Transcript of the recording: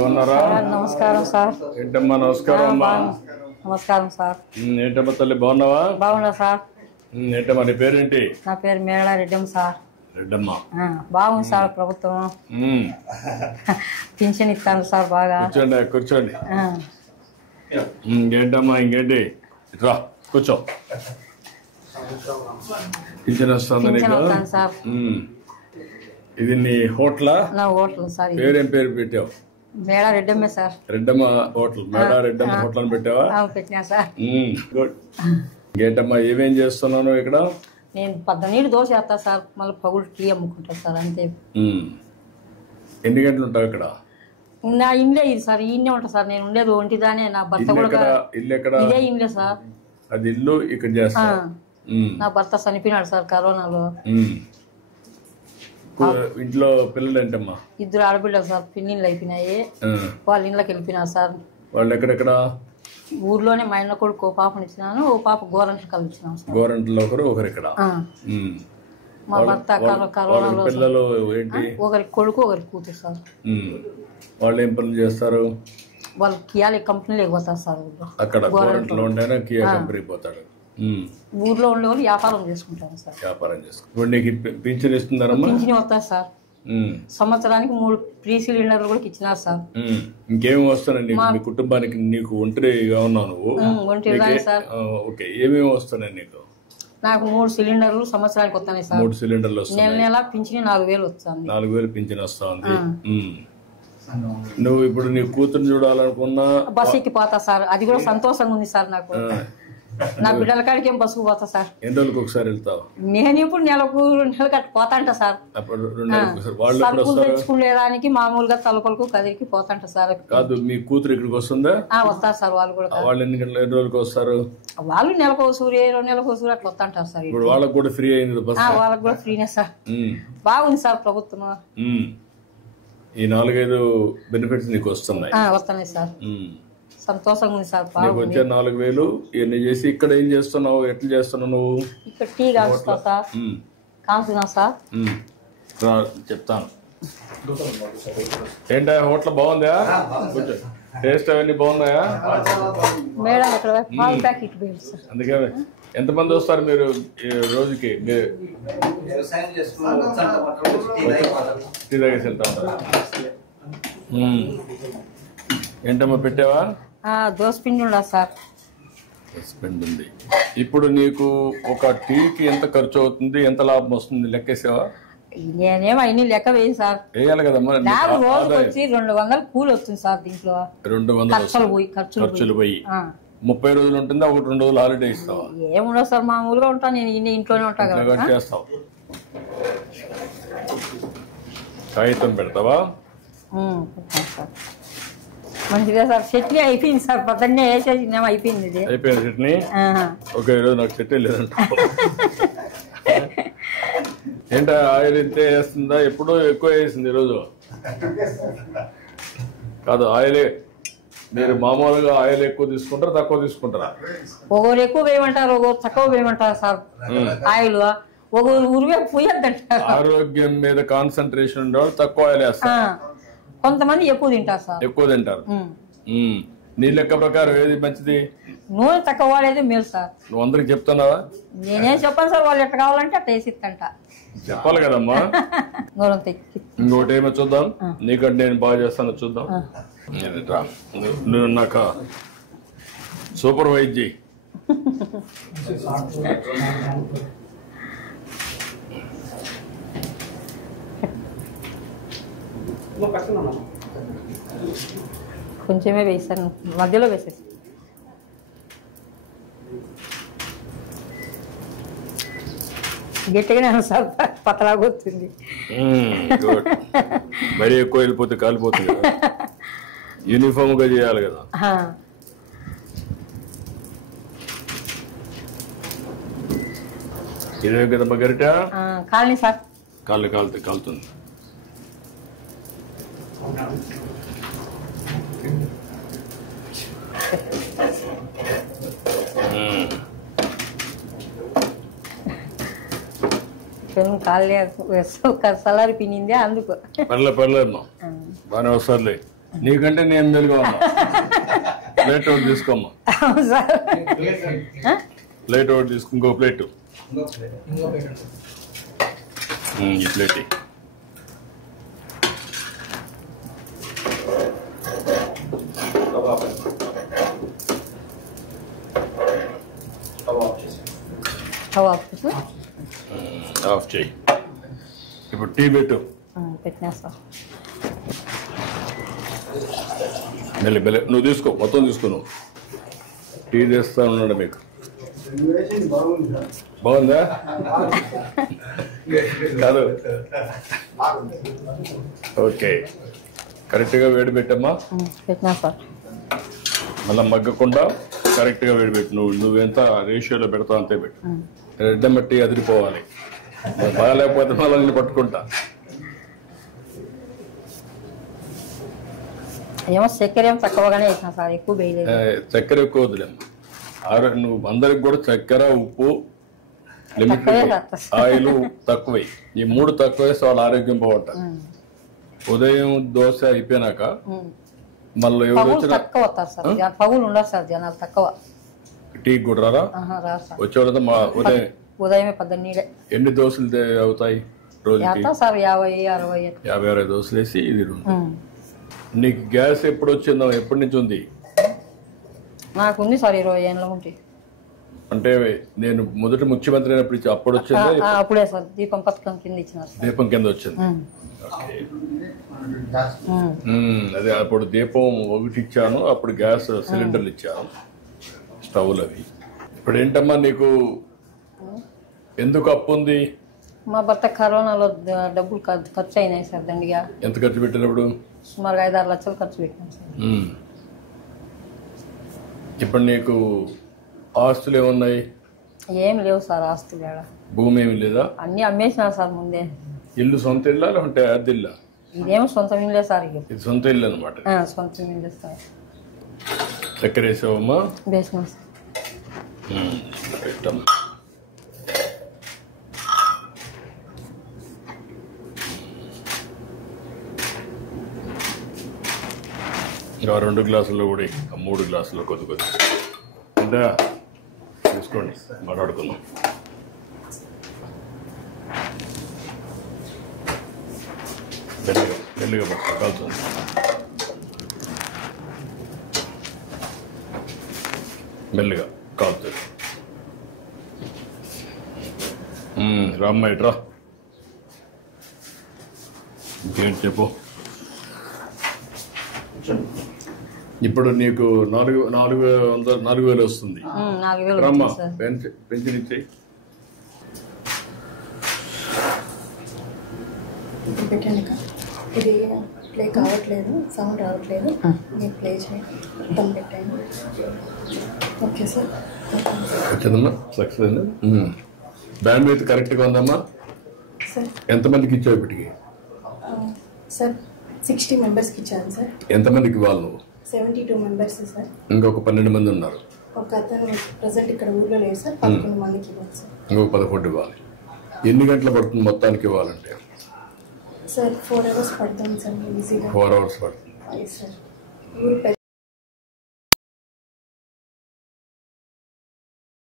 బాగున్నారా? నమస్కారం సార్. ఏంటమ్మా? నమస్కారం అమ్మా. నమస్కారం సార్. ఏంటమ్మా తల్లి, బాగున్నావా? బాగున్నా సార్. ఏంటమ్మా నీ పేరేంటి? నా పేరు మేళ రెడ్డమ్మ సార్. రెడ్డమ్మ. బాగుంది సార్ ప్రభుత్వం. పింఛన్ ఇస్తాను సార్ బాగా. కూర్చోండి. ఇంకేంటమ్మా? ఇంకేంటి? రా కూర్చో. పింఛన్ వస్తుంది నీకు? సార్ ఇది నీ హోటలా? నా హోటల్ సార్. పేరేం పేరు పెట్టావు? Mela Reddamma sir. Reddamma hotel. Mela Reddamma hotel అని పెట్టావా? పెట్టినా సార్. గుడ్. ఇంకేంటమ్మా, ఏమేం చేస్తున్నాను ఇక్కడ? నేను 18 దోశ వేస్తా సార్, మళ్ళీ పగులు టీ అమ్ముకుంటా సార్, అంతే. ఎన్ని గంటలు ఉంటావు ఇక్కడ? నా ఇండ్లే ఇది సార్, ఈయనే ఉంటా సార్. నేను ఉండేది ఒంటిదానే. నా భర్త కూడా ఇల్లు ఎక్కడ? ఇదే ఇండ్లే సార్. అది ఇల్లు ఇక్కడ చేస్తా. నా భర్త చనిపోయినాడు సార్ కరోనాలో. ఇంట్లో పిల్లలు ఏంటమ్మా? 2 ఆడపిల్లలు సార్. పిన్నిళ్ళు అయిపోయినాయి, వాళ్ళ ఇంట్లోకి వెళ్ళిపోయినారు సార్. వాళ్ళు ఎక్కడెక్కడ? ఊర్లోనే. మా ఇంట్లో కొడుకు ఓ పాపని ఇచ్చినాను, ఓ పాప గోరంట్లు కలిసినాం సార్. గోరంట్లో ఒకరు ఇక్కడ. మా భర్త కరోనాలో. పిల్లలు ఏంటి? ఒకరి కొడుకు ఒకరి కూతురు సార్. వాళ్ళు ఏం పనులు చేస్తారు? వాళ్ళు కియాలి కంపెనీలు ఎగిపోతారు సార్. అక్కడ గోరంట్లో ఉంటేనే కియా కంపెనీ పోతాడు. ఊర్లో ఉండే వాళ్ళు వ్యాపారం చేసుకుంటారు సార్. వ్యాపారం చేసుకుంటారు. ఇప్పుడు నీకు పింఛన్ ఇస్తున్నారమ్మా? పింఛన్ వస్తారు సార్. సంవత్సరానికి 3 ఫ్రీ సిలిండర్లు కూడా ఇచ్చినారు సార్. ఇంకేమి వస్తున్నాయి మీ కుటుంబానికి? నీకు ఒంటరిగా ఉన్నావు నువ్వు? ఒంటరిగా సార్. ఓకే. ఏమేమి వస్తున్నాయి నీకు? నాకు 3 సిలిండర్లు సంవత్సరానికి వస్తాయి సార్. 3 సిలిండర్లు వస్తాయి. నెల నెల పింఛన్ 4000 వస్తుంది. 4000 పింఛన్ వస్తా ఉంది. నువ్వు ఇప్పుడు నీ కూతురు చూడాలనుకున్నా బస్ ఎక్కి పోతా సార్. అది కూడా సంతోషంగా ఉంది సార్ నాకు. నా బిడ్డల కాడికి ఏం బస్సుకు పోతా సార్. ఎన్ని రోజులకు ఒకసారి వెళ్తావు? నేను ఇప్పుడు నెలకు 2 నెలలు కట్టి పోతాంట సార్. సరుకులు తెచ్చుకునేదానికి మామూలుగా తలుపులకు కదిరికి పోతాంట సార్. కాదు, మీ కూతురు ఇక్కడికి వస్తుందా? వస్తారు సార్ వాళ్ళు కూడా. వాళ్ళు ఎన్ని రోజులకు వస్తారు? వాళ్ళు నెలకు 2 నెలలకు అట్లా వస్తాంటారు సార్. ఇప్పుడు వాళ్ళకి కూడా ఫ్రీ అయింది బస్? వాళ్ళకి కూడా ఫ్రీనే సార్. బాగుంది సార్ ప్రభుత్వం. ఈ 4-5 బెనిఫిట్స్ నీకు వస్తున్నాయి? వస్తున్నాయి సార్. సంతోషంగా ఉంది సార్. వచ్చే 4000 ఇవన్నీ చేసి ఇక్కడ ఏం చేస్తున్నావు? ఎట్లా చేస్తున్నావు నువ్వు? ఇక్కడ టీ కాస్తా సార్. కాల్చున్నా సార్. చెప్తాను. ఏంటా హోటల్ బాగుందా? టేస్ట్ అవన్నీ బాగున్నాయా? మేడం ఇక్కడ పాలు ప్యాకెట్ వేయండి సార్. అందుకే ఎంతమంది వస్తారు మీరు రోజుకి? టీ తాగేసి వెళ్తా ఉంటారా? ఏంటమ్మా పెట్టావా? దోసపిండి ఉందా సార్? దోసపిండి ఉంది. ఇప్పుడు నీకు ఒక టీకి ఎంత ఖర్చు అవుతుంది, ఎంత లాభం వస్తుంది లెక్కేసావా? నేనేమో అన్ని లెక్క వేయి సార్. వేయాలి కదమ్మా. నాకు రోజుకి వచ్చి 200 కూలి వస్తుంది సార్. దీంట్లో 200 ఖర్చులు పోయి 30 రోజులు ఉంటుందా? 1-2 రోజులు హాలిడే ఇస్తావా? ఏముండదు సార్, మామూలుగా ఉంటాను నేను. ఇంట్లోనే ఉంటా కదా. చేస్తావు. కాగితం పెడతావా? సార్ మంచిగా సార్. చట్నీ అయిపోయింది సార్. పొద్దున్నే వేసేసి అయిపోయింది. ఇది అయిపోయింది చట్నీ. ఓకే, ఈరోజు నాకు చట్నీ లేదంట. ఏంటో ఆయిల్ ఇంతే వేస్తుందా? ఎప్పుడూ ఎక్కువ వేసింది ఈరోజు. కాదు, ఆయిలే. మీరు మామూలుగా ఆయిల్ ఎక్కువ తీసుకుంటారా తక్కువ తీసుకుంటారా? ఒకరు ఎక్కువ వేయమంటారు, ఒకరు తక్కువ వేయమంటారు సార్. ఆయిల్ ఒకరు ఉరివే పోయొద్దంటారు. ఆరోగ్యం మీద కాన్సన్ట్రేషన్ ఉండేవాళ్ళు తక్కువ ఆయిల్ వేస్తారు. కొంతమంది ఎక్కువ తింటారు సార్. ఎక్కువ తింటారు. నీ లెక్క ప్రకారం ఏది మంచిది? నూనె తక్కువ వాడేది మేలు సార్. నువ్వు అందరికి చెప్తున్నావా? నేనేం చెప్పాను సార్, వాళ్ళు ఎట్లా కావాలంటే అట్లా వేసిస్తంట. చెప్పాలి కదమ్మా. ఇంకోటి ఏమో చూద్దాం. నీకంటే నేను బాగా చేస్తాను చూద్దాం. నువ్వు నాకు సూపర్వైజ్ చేయి. కొంచెమే వేసాను, మధ్యలో వేసేసి. గట్టిగానే సార్, పతలాగా వస్తుంది. మరీ ఎక్కువ వెళ్ళిపోతే కాలిపోతుంది కదా. యూనిఫామ్ గా చేయాలి కదా. ఇదే కదమ్మా గరిట? Colony sir. కాలుతుంది. కాళ్ళే సలారి పిన్నిందే అందుకు. పర్లేదమ్మా, బాగానే వస్తుంది. నీకంటే నేను మెలుగా ఉన్నా. ప్లేట్ ఒకటి తీసుకోమ్మా. సార్ ప్లేట్ ఒకటి తీసుకో. ఇంకో ప్లేట్ ఈ ప్లేట్ ఆఫ్ చేయి. ఇప్పుడు టీ పెట్టు. పెట్టినా సార్. మెల్లి మెల్లి నువ్వు తీసుకో, మొత్తం తీసుకో. నువ్వు టీ చేస్తా ఉన్నాడు మీకు. బాగుందా? కాదు, ఓకే. కరెక్ట్గా వేడి పెట్టమ్మా. పెట్టినా సార్. మళ్ళీ మగ్గకుండా కరెక్ట్గా వేడి పెట్టు. నువ్వెంత రేషియోలో పెడతావు అంతే పెట్టు. రెడ్డం బట్టి అదిరిపోవాలి. బాగాలేకపోతే మళ్ళీ నేను పట్టుకుంటా. ఏమో చక్కెర ఏమో తక్కువగానే వేసినా సార్, ఎక్కువ వేయలేదు. చక్కెర ఎక్కువ వద్దులేమ్మా. నువ్వు అందరికి కూడా చక్కెర, ఉప్పు, లిమిట్, ఆయిల్ తక్కువై. ఈ 3 తక్కువ వేస్తే వాళ్ళ ఆరోగ్యం బాగుంటుంది. ఉదయం దోశ అయిపోయినాక మళ్ళీ తక్కువ వస్తారు సార్, పగులు ఉండరు సార్ జనాలు తక్కువ. టీ కూడా రారా? వచ్చేవాళ్ళతో మా ఉదయమే 12 ఎన్ని దోశలు అవుతాయి రోజుకి? సార్ 50-60. 50-60 దోశలు వేసి ఇది. నీకు గ్యాస్ ఎప్పుడు వచ్చిందో? ఎప్పటి నుంచి ఉంది? నాకు ఉంది సార్ 20 ఏళ్ళ ఉంటుంది. అంటే నేను మొదటి ముఖ్యమంత్రి అయినప్పుడు అప్పుడు వచ్చింది? అప్పుడే సార్, దీపం పథకం కింద ఇచ్చినారు. దీపం కింద వచ్చింది. అదే అప్పుడు దీపం ఒకటి ఇచ్చాను, అప్పుడు గ్యాస్ సిలిండర్లు ఇచ్చాను, స్టవ్లు అవి. ఇప్పుడు ఏంటమ్మా నీకు ఎందుకు అప్పు ఉంది? మా భర్త కరోనాలో డబ్బులు ఖర్చు అయినాయి సార్ దండిగా. ఎంత ఖర్చు పెట్టినప్పుడు? సుమారుగా 5-6 లక్షలు ఖర్చు పెట్టినాం సార్. ఇప్పుడు నీకు ఆస్తులు ఏమున్నాయి? ఏం లేవు సార్ ఆస్తులు. భూమి ఏమి లేదా? అన్ని అమ్మేసినా సార్ ముందే. ఇల్లు సొంత ఇల్లా లేకుంటే అద్దె ఇల్లా? ఇదేమో సొంత ఇల్లే సార్. ఇది సొంత ఇల్లు అనమాట. సొంత ఇల్లే సార్. చక్కెర వేసావమ్మా? వేసినా సార్. ఇంకా 2 గ్లాసుల్లో కూడా 3 గ్లాసుల్లో కొద్ది అంటే తీసుకోండి, మాట్లాడుకుందాం. మెల్లిగా పడుతుంది, కాలుతుంది. మెల్లిగా కాలుతుంది. రామ్మ ఇట్రా. ఇంకేంటి చెప్పు. ఇప్పుడు నీకు 4,000 వస్తుంది. రమ్మా, పెన్షన్ ఇచ్చేయి. ఇది ప్లే కావట్లేదు, సౌండ్ రావట్లేదు. మీరు ప్లే చేయండి, మొత్తం పెట్టండి. Okay sir. వచ్చిందమ్మా, సక్సెస్ అయింది. బ్యాండ్ మీద కరెక్ట్గా ఉందమ్మా. సార్ ఎంతమందికి ఇచ్చావు ఇప్పటికి? సార్ 60 మెంబర్స్కి ఇచ్చాను సార్. ఎంతమందికి ఇవ్వాలి నువ్వు? 72 మెంబర్స్ సార్. ఇంకొక 12 మంది ఉన్నారు. ఒక అతను ప్రజెంట్ ఇక్కడ ఊర్లో లేదు సార్. 11 మందికి ఇవ్వాలి సార్. ఇంకొక 11 ఇవ్వాలి. ఎన్ని గంటలు పడుతుంది మొత్తానికి ఇవ్వాలంటే? సార్ 4 అవర్స్ పడుతుంది సార్. ఈజీగా 4 అవర్స్ పడుతుంది సార్. ఊరు